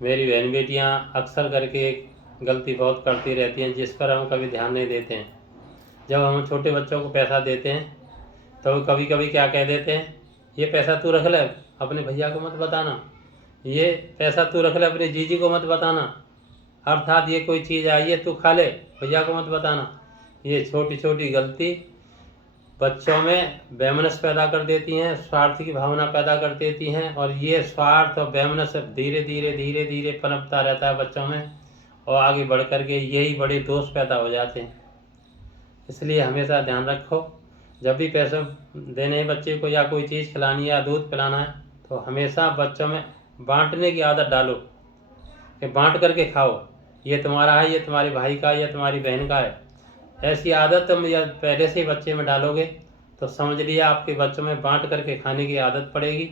मेरी बहन बेटियां अक्सर करके गलती बहुत करती रहती हैं, जिस पर हम कभी ध्यान नहीं देते हैं। जब हम छोटे बच्चों को पैसा देते हैं तो कभी कभी क्या कह देते हैं, ये पैसा तू रख ले, अपने भैया को मत बताना, ये पैसा तू रख ले, अपने जीजी को मत बताना, अर्थात ये कोई चीज़ आई है तू खा ले, भैया को मत बताना। ये छोटी छोटी गलती बच्चों में वैमनस्य पैदा कर देती हैं, स्वार्थ की भावना पैदा कर देती हैं, और ये स्वार्थ और वैमनस्य धीरे धीरे धीरे धीरे पनपता रहता है बच्चों में, और आगे बढ़ कर के यही बड़े दोष पैदा हो जाते हैं। इसलिए हमेशा ध्यान रखो, जब भी पैसे देने हैं बच्चे को, या कोई चीज़ खिलानी है या दूध पिलाना है, तो हमेशा बच्चों में बांटने की आदत डालो कि बांट करके खाओ, ये तुम्हारा है, ये तुम्हारे भाई का है, ये तुम्हारी बहन का है। ऐसी आदत तुम या पहले से ही बच्चे में डालोगे तो समझ लिया आपके बच्चों में बांट करके खाने की आदत पड़ेगी।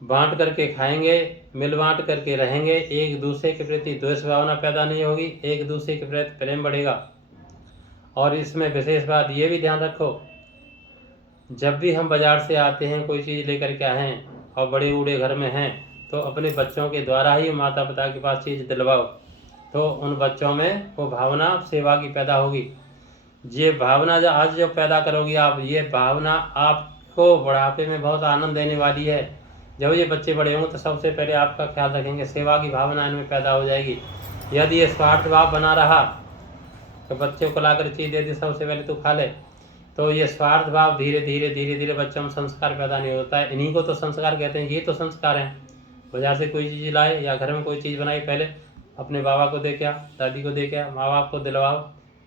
बांट करके खाएंगे, मिल बांट करके रहेंगे, एक दूसरे के प्रति द्वेष भावना पैदा नहीं होगी, एक दूसरे के प्रति प्रेम बढ़ेगा। और इसमें विशेष बात ये भी ध्यान रखो, जब भी हम बाजार से आते हैं, कोई चीज़ लेकर के आए और बड़े बूढ़े घर में हैं, तो अपने बच्चों के द्वारा ही माता पिता के पास चीज़ दिलवाओ, तो उन बच्चों में वो भावना सेवा की पैदा होगी। ये भावना जो आज जो पैदा करोगी आप, ये भावना आपको बुढ़ापे में बहुत आनंद देने वाली है। जब ये बच्चे बड़े होंगे तो सबसे पहले आपका ख्याल रखेंगे, सेवा की भावना इनमें पैदा हो जाएगी। यदि ये स्वार्थ भाव बना रहा तो बच्चे को लाकर चीज़ दे दी, सबसे पहले तू खा ले, तो ये स्वार्थ भाव धीरे धीरे धीरे धीरे बच्चों में संस्कार पैदा नहीं होता है। इन्हीं को तो संस्कार कहते हैं, ये तो संस्कार हैं। बाजार से कोई चीज़ लाए या घर में कोई चीज़ बनाई, पहले अपने बाबा को दे क्या, दादी को दे क्या, माँ बाप को दिलवाओ।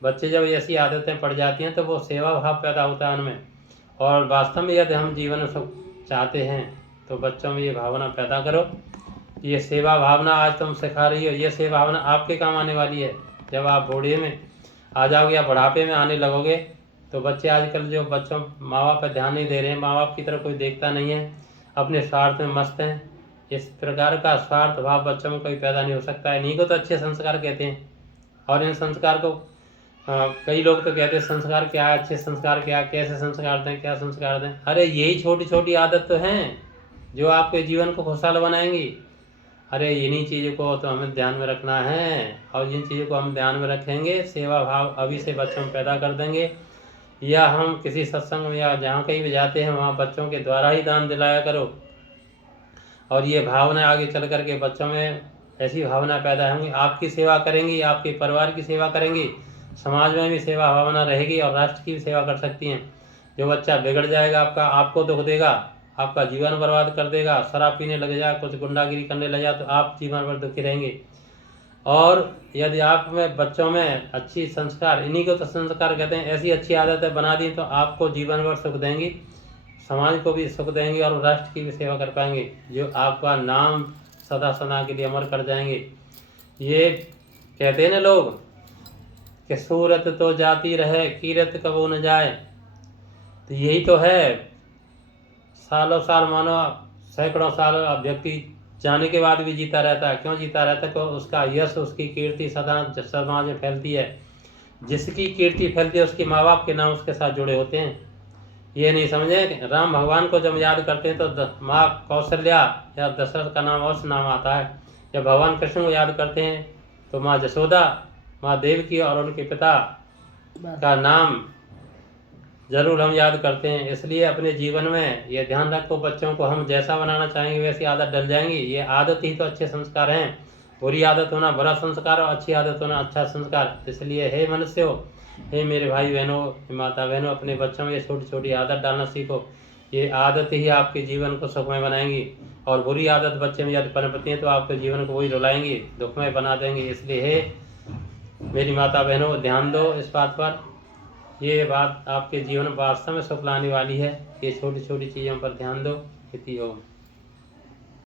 बच्चे जब ऐसी आदतें पड़ जाती हैं तो वो सेवा भाव पैदा होता है उनमें, और वास्तव में यदि हम जीवन सुख चाहते हैं तो बच्चों में ये भावना पैदा करो। ये सेवा भावना आज तुम सिखा रही हो, ये सेवा भावना आपके काम आने वाली है। जब आप बूढ़े में आ जाओगे या बुढ़ापे में आने लगोगे तो बच्चे आजकल जो बच्चों माँ बाप पर ध्यान नहीं दे रहे हैं, माँ बाप की तरफ कोई देखता नहीं है, अपने स्वार्थ में मस्त हैं। इस प्रकार का स्वार्थ भाव बच्चों में कोई पैदा नहीं हो सकता है। इन्हीं को तो अच्छे संस्कार कहते हैं। और इन संस्कार को कई लोग तो कहते हैं संस्कार क्या है, अच्छे संस्कार क्या, कैसे संस्कार दें, क्या संस्कार दें। अरे यही छोटी छोटी आदत तो हैं जो आपके जीवन को खुशहाल बनाएंगी। अरे इन्हीं चीज़ों को तो हमें ध्यान में रखना है, और जिन चीज़ों को हम ध्यान में रखेंगे, सेवा भाव अभी से बच्चों में पैदा कर देंगे। या हम किसी सत्संग में या जहाँ कहीं भी जाते हैं वहाँ बच्चों के द्वारा ही दान दिलाया करो, और ये भावना आगे चल करके बच्चों में ऐसी भावना पैदा होंगी, आपकी सेवा करेंगी, आपके परिवार की सेवा करेंगी, समाज में भी सेवा भावना रहेगी, और राष्ट्र की भी सेवा कर सकती हैं। जो बच्चा बिगड़ जाएगा आपका, आपको दुख देगा, आपका जीवन बर्बाद कर देगा, शराब पीने लग जाए, कुछ गुंडागिरी करने लग जाए, तो आप जीवन भर दुखी रहेंगे। और यदि आप में बच्चों में अच्छी संस्कार, इन्हीं को तो संस्कार कहते हैं, ऐसी अच्छी आदतें बना दी तो आपको जीवन भर सुख देंगी, समाज को भी सुख देंगे, और राष्ट्र की भी सेवा कर पाएंगे, जो आपका नाम सदा सदा के लिए अमर कर जाएंगे। ये कहते हैं ना लोग कि सूरत तो जाती रहे, कीरत कबो न जाए, तो यही तो है। सालों साल मानो सैकड़ों साल व्यक्ति जाने के बाद भी जीता रहता है। क्यों जीता रहता है? क्योंकि उसका यश, उसकी कीर्ति सदा समाज में फैलती है। जिसकी कीर्ति फैलती है उसके माँ बाप के नाम उसके साथ जुड़े होते हैं। ये नहीं समझे, राम भगवान को जब याद करते हैं तो माँ कौशल्या या दशरथ का नाम अवश्य नाम आता है। जब भगवान कृष्ण को याद करते हैं तो माँ जशोदा, माँ देवकी और उनके पिता का नाम जरूर हम याद करते हैं। इसलिए अपने जीवन में ये ध्यान रखो, बच्चों को हम जैसा बनाना चाहेंगे वैसी आदत डल जाएंगी। ये आदत ही तो अच्छे संस्कार हैं। बुरी आदत होना बुरा संस्कार, और अच्छी आदत होना अच्छा संस्कार। इसलिए हे मनुष्य हो, हे मेरे भाई बहनों, माता बहनों, अपने बच्चों में ये छोटी छोटी आदत डालना सीखो। ये आदत ही आपके जीवन को सुखमय बनाएंगी, और बुरी आदत बच्चे में यदि पनपती है तो आपके जीवन को वही रुलाएंगी, दुखमय बना देंगे। इसलिए हे मेरी माता बहनों, ध्यान दो इस बात पर। ये बात आपके जीवन वास्तव में सुख लाने वाली है। ये छोटी छोटी चीज़ों पर ध्यान दो। इति ओम।